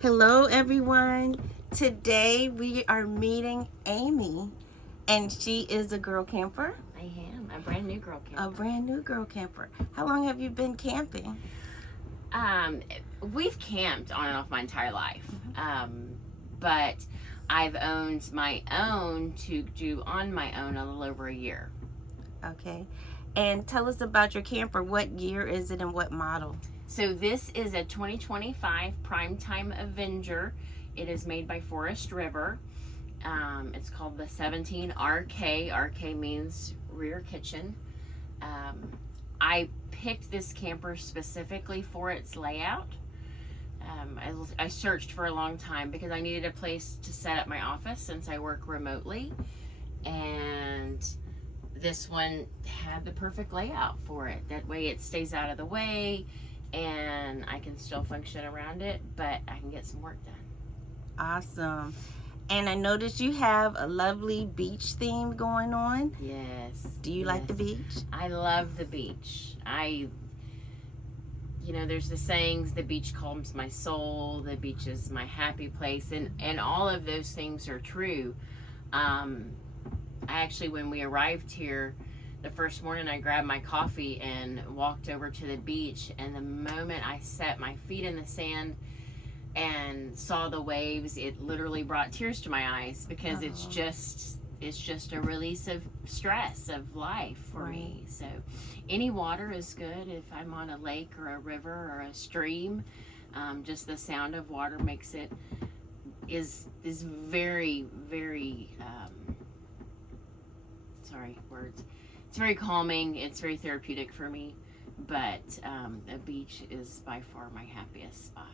Hello, everyone. Today we are meeting Amy, and she is a girl camper. I am a brand new girl camper. A brand new girl camper. How long have you been camping? We've camped on and off my entire life, but I've owned my own to do on my own a little over a year. Okay. And tell us about your camper. What year is it and what model? So this is a 2025 Prime Time Avenger. It is made by Forest River. It's called the 17RK. RK means rear kitchen. I picked this camper specifically for its layout. I searched for a long time because I needed a place to set up my office since I work remotely, and this one had the perfect layout for it. That way it stays out of the way and I can still function around it, but I can get some work done. Awesome. And I noticed you have a lovely beach theme going on. Yes. Do you like the beach? I love the beach. There's the sayings, the beach calms my soul, the beach is my happy place, and all of those things are true. I actually, when we arrived here, the first morning I grabbed my coffee and walked over to the beach, and the moment I set my feet in the sand and saw the waves, it literally brought tears to my eyes because it's just a release of stress of life for me. So any water is good. If I'm on a lake or a river or a stream, just the sound of water makes it is very, very it's very calming. It's very therapeutic for me, but the beach is by far my happiest spot.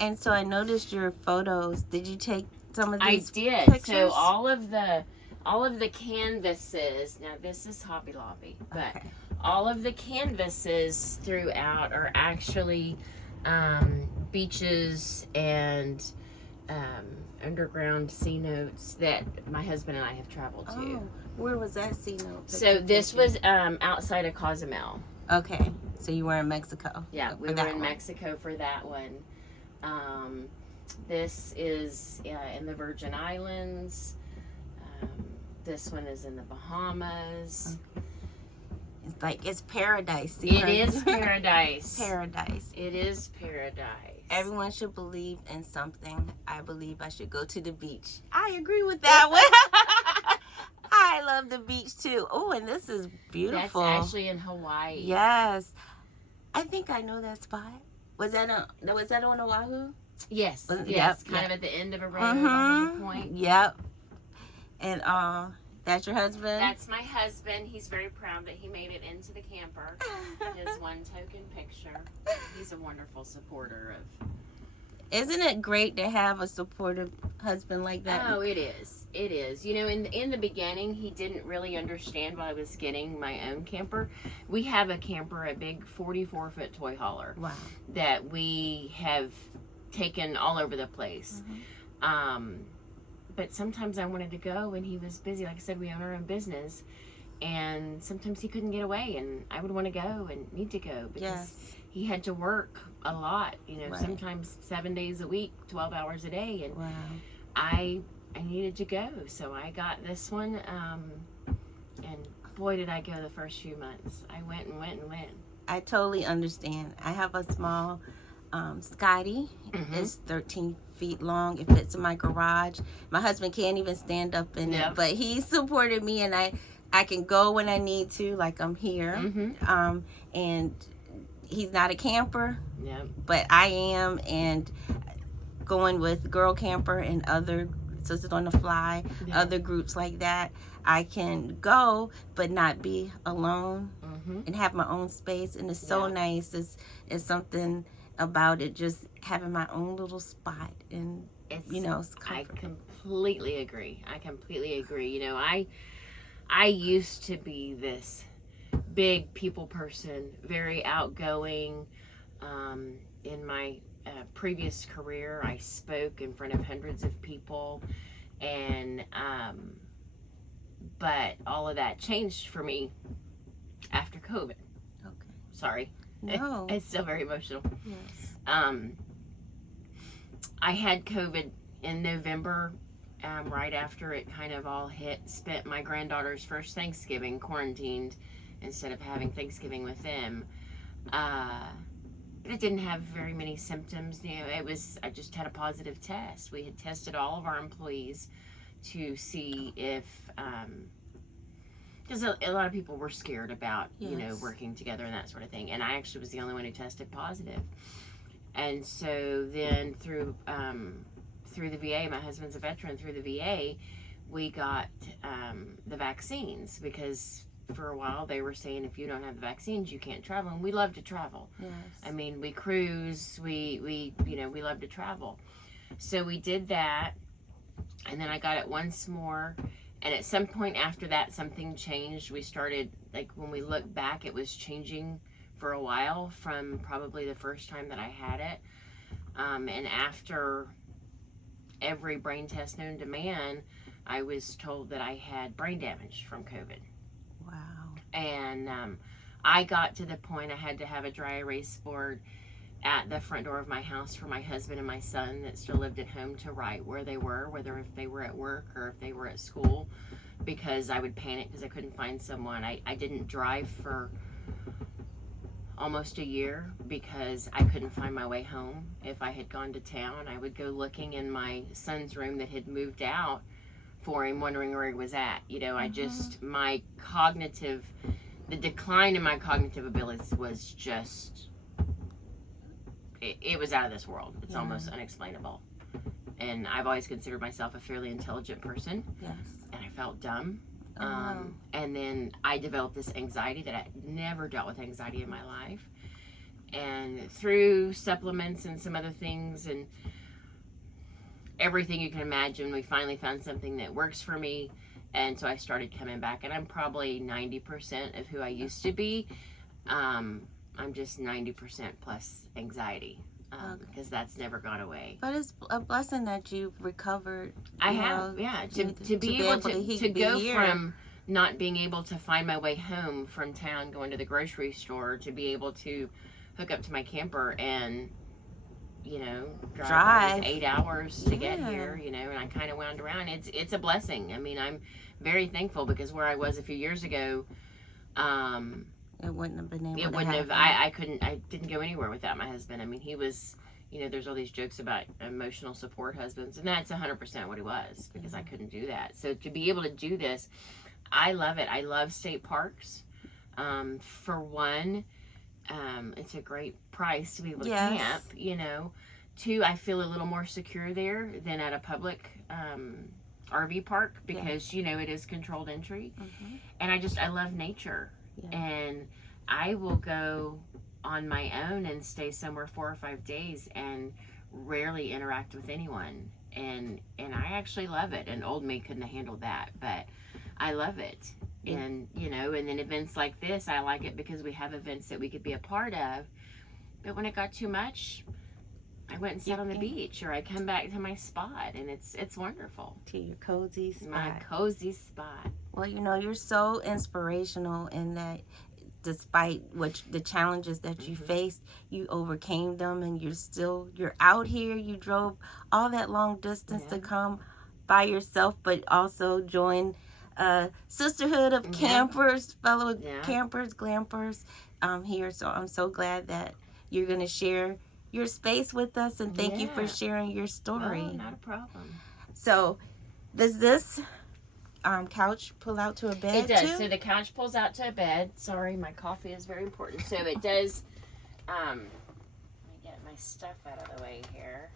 And so I noticed your photos. Did you take some of I these did. pictures? So all of the canvases, now this is Hobby Lobby, but Okay. all of the canvases throughout are actually beaches and underground C notes that my husband and I have traveled to. Oh, where was that C note? So this was outside of Cozumel. Okay, so you were in Mexico. Yeah, we were in Mexico for that one. This is in the Virgin Islands. This one is in the Bahamas. Okay. It's like it's paradise. It is paradise. Paradise. It is paradise. Everyone should believe in something. I believe I should go to the beach. I agree with that one. I love the beach too. Oh, and this is beautiful. That's actually in Hawaii. Yes. I think I know that spot. Was that on Oahu? Yes. Yep, Yes. yep. Kind of at the end of a road on the point. Yep. And that's your husband? That's my husband. He's very proud that he made it into the camper. His one token picture. He's a wonderful supporter of. Isn't it great to have a supportive husband like that? Oh, it is. It is. In the beginning, he didn't really understand why I was getting my own camper. We have a camper, a big 44-foot toy hauler. Wow. That we have taken all over the place. But sometimes I wanted to go and he was busy. Like I said, we own our own business. And sometimes he couldn't get away, and I would want to go and need to go because he had to work a lot, sometimes 7 days a week, 12 hours a day, and I needed to go, so I got this one, and boy did I go the first few months. I went and went and went. I totally understand. I have a small Scotty. It's 13 feet long. It fits in my garage. My husband can't even stand up in it, but he supported me, and I can go when I need to, like I'm here. And he's not a camper, but I am, and going with Girl Camper and other Sisters on the Fly, other groups like that, I can go but not be alone and have my own space, and it's so nice. It's something about it, just having my own little spot, and it's I completely agree. I used to be this big people person, very outgoing. In my previous career, I spoke in front of hundreds of people, and but all of that changed for me after COVID. Okay. Sorry. No. It's still very emotional. Yes. I had COVID in November, right after it kind of all hit. Spent my granddaughter's first Thanksgiving quarantined instead of having Thanksgiving with them. But it didn't have very many symptoms. You know, I just had a positive test. We had tested all of our employees to see if, because a lot of people were scared about, Yes. you know, working together and that sort of thing. And I actually was the only one who tested positive. And so then through the VA, my husband's a veteran, through the VA, we got the vaccines, because for a while they were saying if you don't have the vaccines you can't travel, and we love to travel. Yes. I mean, we cruise, we you know, we love to travel. So we did that, and then I got it once more, and at some point after that something changed. We started, like, when we look back, it was changing for a while from probably the first time that I had it, and after every brain test known to man, I was told that I had brain damage from COVID. Wow. And I got to the point I had to have a dry erase board at the front door of my house for my husband and my son that still lived at home to write where they were, whether if they were at work or if they were at school, because I would panic because I couldn't find someone. I didn't drive for almost a year because I couldn't find my way home. If I had gone to town, I would go looking in my son's room that had moved out for him, wondering where he was at. You know, I just, the decline in my cognitive abilities was just, it was out of this world. It's almost unexplainable. And I've always considered myself a fairly intelligent person. Yes. And I felt dumb. And then I developed this anxiety that I never dealt with anxiety in my life. And through supplements and some other things and everything you can imagine, we finally found something that works for me. And so I started coming back, and I'm probably 90% of who I used to be. I'm just 90% plus anxiety, because that's never gone away. But it's a blessing that you've recovered. I have, yeah. To be able to go from not being able to find my way home from town, going to the grocery store, to be able to hook up to my camper and, you know, drive 8 hours to get here, you know, and I kind of wound around. It's a blessing. I mean, I'm very thankful, because where I was a few years ago, it wouldn't have been able to it wouldn't happen. have, I didn't go anywhere without my husband. I mean, he was, you know, there's all these jokes about emotional support husbands, and that's 100% what he was, because I couldn't do that. So to be able to do this, I love it. I love state parks. For one, it's a great price to be able to camp, you know. Two, I feel a little more secure there than at a public RV park, because, you know, it is controlled entry. And I love nature. And I will go on my own and stay somewhere 4 or 5 days and rarely interact with anyone. And I actually love it. And old me couldn't have handled that, but I love it. And, you know, and then events like this, I like it because we have events that we could be a part of. But when it got too much, I went and sat on the beach, or I come back to my spot, and it's wonderful. To your cozy spot. My cozy spot. Well, you know, you're so inspirational in that despite the challenges that you faced, you overcame them, and you're out here. You drove all that long distance to come by yourself, but also join sisterhood of campers, fellow campers, glampers here. So I'm so glad that you're going to share your space with us, and thank you for sharing your story. Oh, not a problem. So does this couch pull out to a bed? It does. too? So the couch pulls out to a bed. Sorry, my coffee is very important. So it does. Let me get my stuff out of the way here,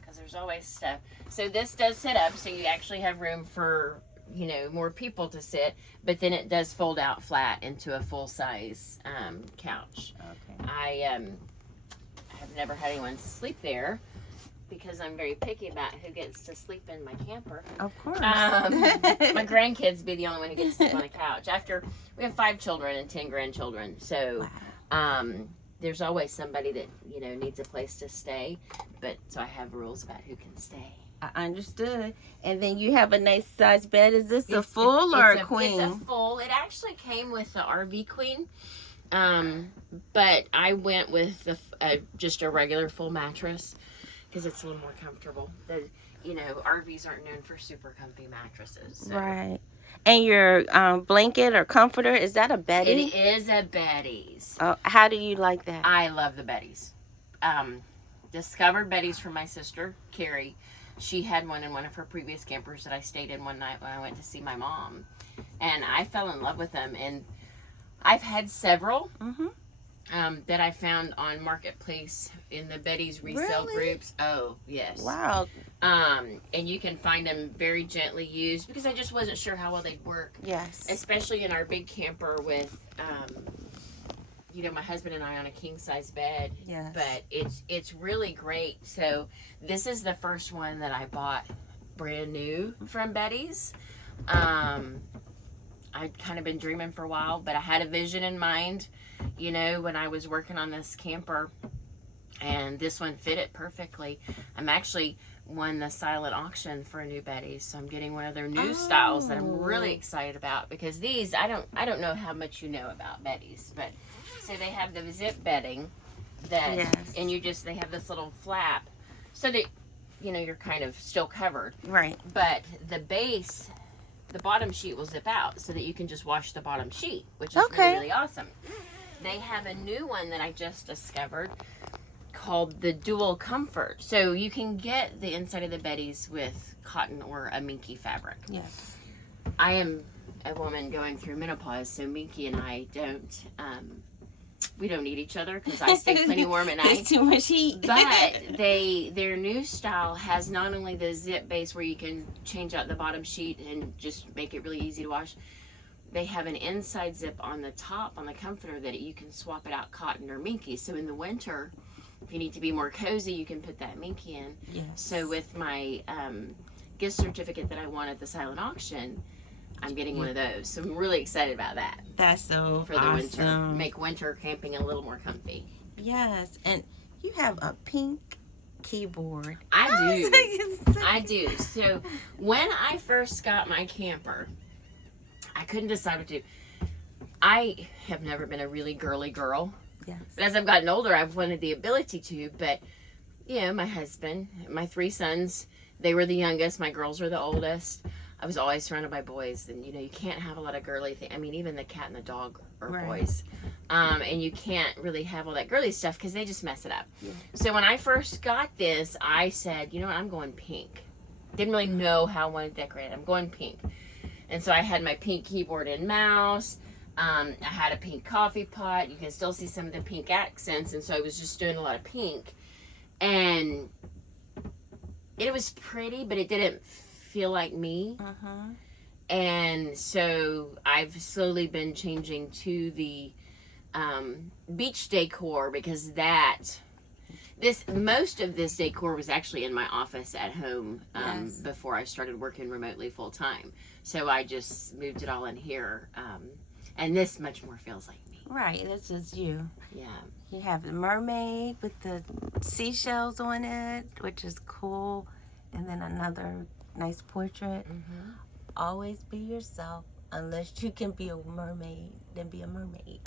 because there's always stuff. So this does sit up, so you actually have room for, you know, more people to sit, but then it does fold out flat into a full size couch. Okay. I have never had anyone sleep there, because I'm very picky about who gets to sleep in my camper. Of course. My grandkids be the only one who gets to sleep on a couch. After we have 5 children and 10 grandchildren, so there's always somebody that, you know, needs a place to stay. But so I have rules about who can stay. I understood. And then you have a nice size bed. Is this a full or a queen? It's a full. It actually came with the RV queen. But I went with just a regular full mattress. because it's a little more comfortable. RVs aren't known for super comfy mattresses. So. Right. And your blanket or comforter, is that a bedding? It is a Betty's. Oh, how do you like that? I love the Betty's. Discovered Betty's from my sister, Carrie. She had one in one of her previous campers that I stayed in one night when I went to see my mom. And I fell in love with them. And I've had several that I found on Marketplace in the Betty's resale groups. Oh, yes. Wow. And you can find them very gently used because I just wasn't sure how well they'd work. Yes. Especially in our big camper with, my husband and I on a king-size bed. Yes. But it's really great. So this is the first one that I bought brand new from Betty's. I'd kind of been dreaming for a while, but I had a vision in mind, when I was working on this camper, and this one fit it perfectly. I'm actually won the silent auction for a new Betty's, so I'm getting one of their new styles that I'm really excited about, because these, I don't know how much you know about Betty's, but so they have the zip bedding that, and they have this little flap so that, you're kind of still covered. Right. But the bottom sheet will zip out so that you can just wash the bottom sheet, which is really, really awesome. They have a new one that I just discovered called the Dual Comfort. So you can get the inside of the Betty's with cotton or a minky fabric. Yes. I am a woman going through menopause, so Minky and I we don't need each other because I stay plenty warm at night. There's too much heat. But their new style has not only the zip base where you can change out the bottom sheet and just make it really easy to wash. They have an inside zip on the top on the comforter that you can swap it out cotton or minky. So in the winter, if you need to be more cozy, you can put that minky in. Yes. So with my gift certificate that I won at the silent auction, I'm getting one of those. So I'm really excited about that. That's so for the winter. Make winter camping a little more comfy. Yes. And you have a pink keyboard. I do. So when I first got my camper, I couldn't decide what to do. I have never been a really girly girl. Yes. But as I've gotten older, I've wanted the ability to. But, my husband, my 3 sons, they were the youngest. My girls were the oldest. I was always surrounded by boys. And, you can't have a lot of girly things. I mean, even the cat and the dog are boys. And you can't really have all that girly stuff because they just mess it up. Yeah. So when I first got this, I said, you know what, I'm going pink. Didn't really know how I wanted to decorate it. I'm going pink. And so I had my pink keyboard and mouse. I had a pink coffee pot. You can still see some of the pink accents. And so I was just doing a lot of pink. And it was pretty, but it didn't feel like me. And so I've slowly been changing to the beach decor because most of this decor was actually in my office at home before I started working remotely full time. So I just moved it all in here. And this much more feels like me. Right, this is you. Yeah. You have the mermaid with the seashells on it, which is cool. And then another nice portrait. Always be yourself. Unless you can be a mermaid, then be a mermaid.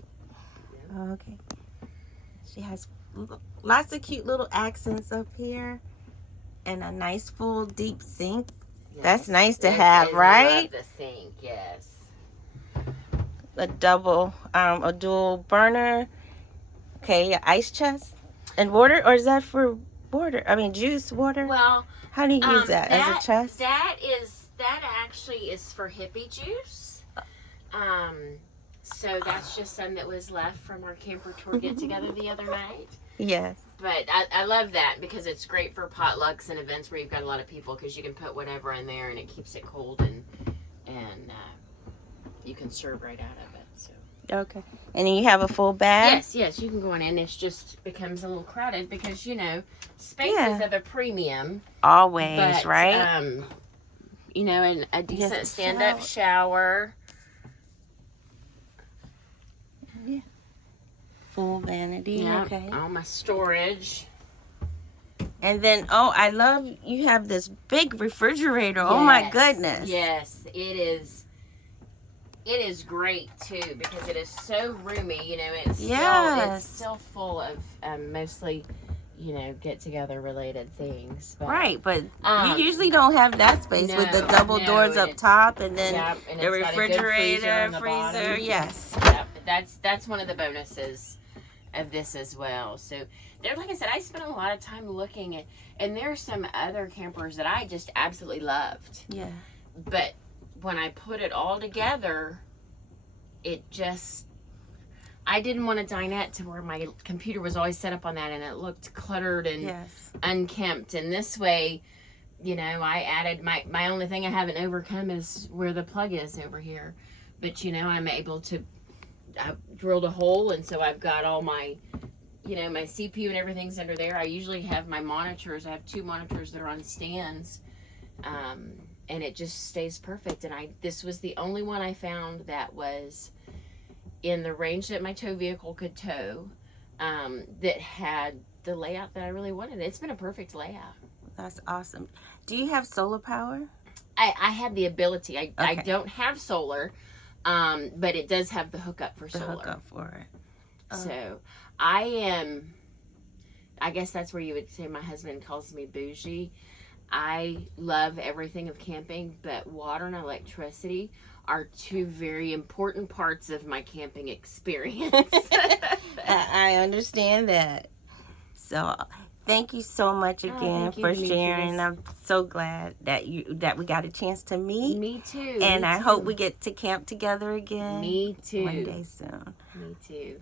Yeah. Okay. She has lots of cute little accents up here. And a nice full deep sink. Yes. That's nice to have, right? I love the sink, yes. A dual burner. Okay, your ice chest and water, or is that for juice, water? Well, how do you use that as a chest? That actually is for hippie juice. So that's just some that was left from our camper tour get together the other night. Yes. But I love that because it's great for potlucks and events where you've got a lot of people because you can put whatever in there and it keeps it cold and you can serve right out of it. So. Okay. And then you have a full bag? Yes, you can go in and it just becomes a little crowded because, space is of a premium. Always, but, right? And a decent stand-up shower. Yeah. Full vanity, okay. All my storage. And then, I love you have this big refrigerator. Yes. Oh, my goodness. Yes, it is. It is great too because it is so roomy. It's still full of mostly, get together related things. But, right, but you usually don't have that space with the double doors up top, and then and the it's got a good refrigerator, on the freezer. bottom. Yes. Yep, that's one of the bonuses of this as well. So there, like I said, I spent a lot of time looking at, and there are some other campers that I just absolutely loved. Yeah. But when I put it all together, it just, I didn't want a dinette to where my computer was always set up on that and it looked cluttered and unkempt. And this way, I added my only thing I haven't overcome is where the plug is over here. But, I'm able to, I drilled a hole, and so I've got all my, my CPU and everything's under there. I usually have my monitors. I have 2 monitors that are on stands. And it just stays perfect. And this was the only one I found that was in the range that my tow vehicle could tow, that had the layout that I really wanted. It's been a perfect layout. That's awesome. Do you have solar power? I have the ability. I don't have solar, but it does have the hookup for solar. Hookup for it. So I guess that's where you would say my husband calls me bougie. I love everything of camping, but water and electricity are 2 very important parts of my camping experience. I understand that. So thank you so much again for sharing. I'm so glad that we got a chance to meet. Me too. And I hope we get to camp together again. Me too. One day soon. Me too.